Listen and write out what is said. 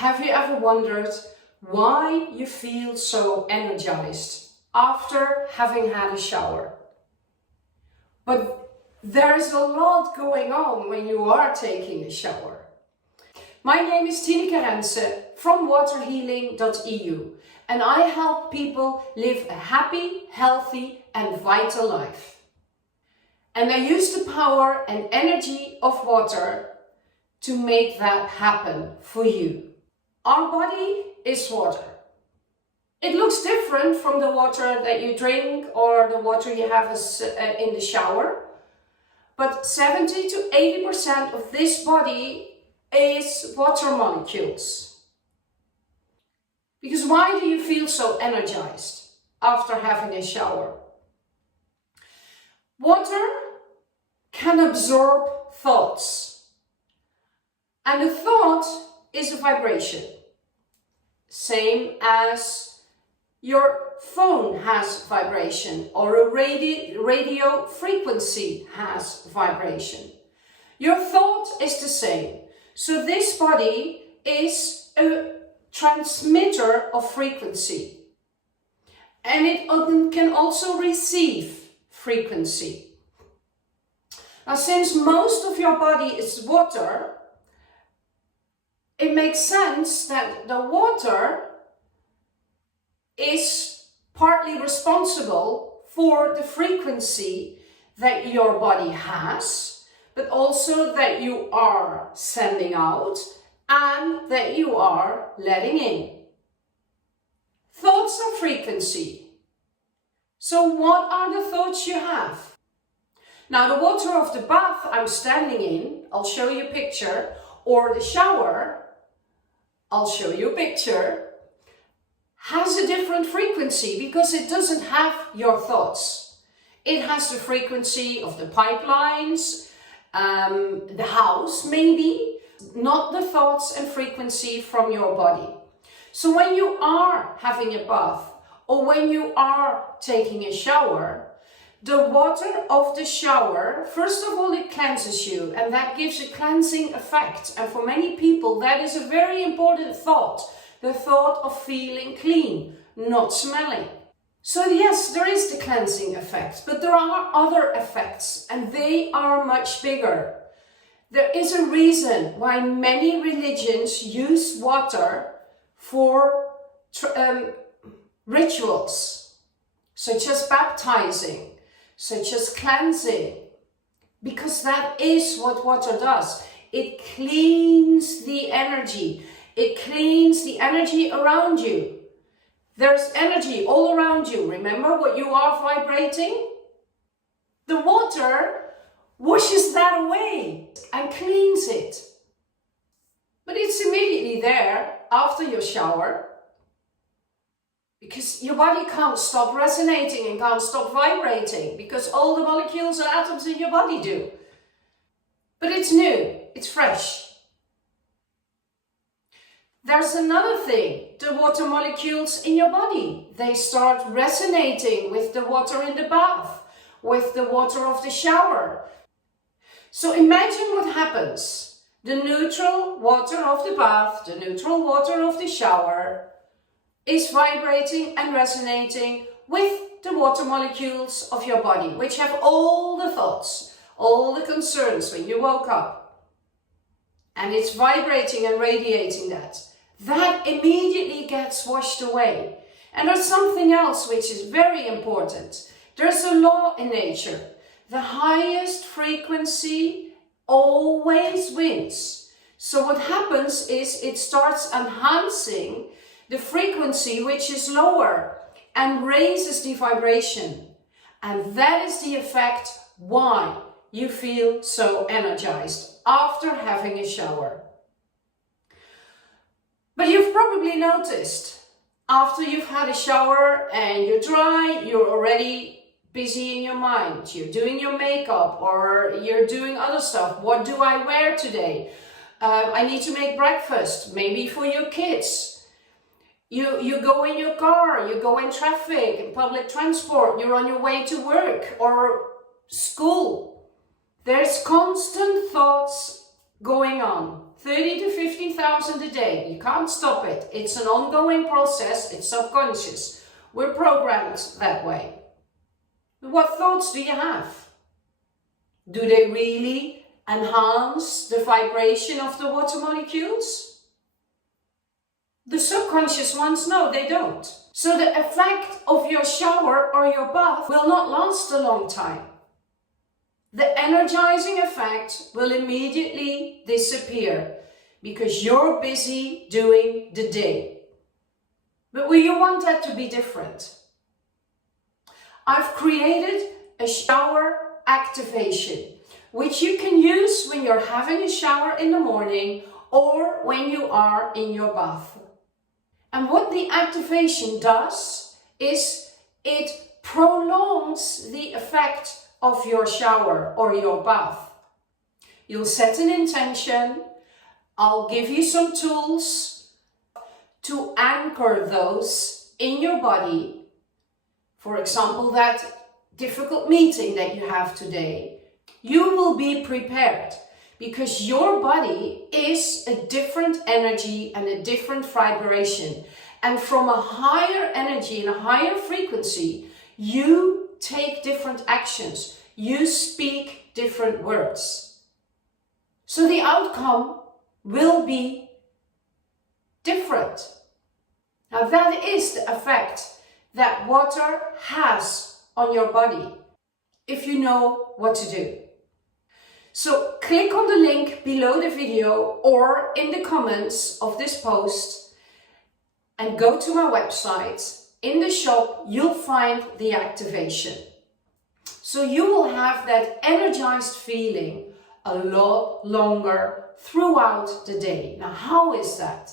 Have you ever wondered why you feel so energized after having had a shower? But there's a lot going on when you are taking a shower. My name is Tineke Rensen from WaterHealing.eu, and I help people live a happy, healthy and vital life. And I use the power and energy of water to make that happen for you. Our body is water. It looks different from the water that you drink or the water you have in the shower. But 70 to 80% of this body is water molecules. Because why do you feel so energized after having a shower? Water can absorb thoughts. And a thought is a vibration. Same as your phone has vibration or a radio frequency has vibration. Your thought is the same. So this body is a transmitter of frequency. And it can also receive frequency. Now, since most of your body is water, it makes sense that the water is partly responsible for the frequency that your body has, but also that you are sending out and that you are letting in. Thoughts are frequency. So what are the thoughts you have? Now, the water of the bath I'm standing in, I'll show you a picture, or the shower, I'll show you a picture, has a different frequency because it doesn't have your thoughts. It has the frequency of the pipelines, the house maybe, not the thoughts and frequency from your body. So when you are having a bath or when you are taking a shower, the water of the shower, first of all, it cleanses you, and that gives a cleansing effect. And for many people, that is a very important thought. The thought of feeling clean, not smelling. So yes, there is the cleansing effect, but there are other effects, and they are much bigger. There is a reason why many religions use water for rituals, such as baptizing, such as cleansing, because that is what water does. It cleans the energy. It cleans the energy around you. There's energy all around you. Remember what you are vibrating? The water washes that away and cleans it. But it's immediately there after your shower, because your body can't stop resonating and can't stop vibrating because all the molecules and atoms in your body do. But it's new, it's fresh. There's another thing, the water molecules in your body. They start resonating with the water in the bath, with the water of the shower. So imagine what happens. The neutral water of the bath, the neutral water of the shower, is vibrating and resonating with the water molecules of your body, which have all the thoughts, all the concerns when you woke up. And it's vibrating and radiating that. That immediately gets washed away. And there's something else which is very important. There's a law in nature. The highest frequency always wins. So what happens is it starts enhancing the frequency which is lower and raises the vibration. And that is the effect why you feel so energized after having a shower. But you've probably noticed, after you've had a shower and you're dry, you're already busy in your mind. You're doing your makeup or you're doing other stuff. What do I wear today? I need to make breakfast, maybe for your kids. You go in your car, you go in traffic, in public transport, you're on your way to work or school. There's constant thoughts going on. 30 to 50,000 a day. You can't stop it. It's an ongoing process. It's subconscious. We're programmed that way. What thoughts do you have? Do they really enhance the vibration of the water molecules? The subconscious ones, no, they don't. So the effect of your shower or your bath will not last a long time. The energizing effect will immediately disappear because you're busy doing the day. But will you want that to be different? I've created a shower activation, which you can use when you're having a shower in the morning or when you are in your bath. And what the activation does is it prolongs the effect of your shower or your bath. You'll set an intention. I'll give you some tools to anchor those in your body. For example, that difficult meeting that you have today, you will be prepared because your body is a different energy and a different vibration. And from a higher energy and a higher frequency, you take different actions. You speak different words. So the outcome will be different. Now that is the effect that water has on your body, if you know what to do. So click on the link below the video or in the comments of this post and go to my website. In the shop, you'll find the activation. So you will have that energized feeling a lot longer throughout the day. Now, how is that?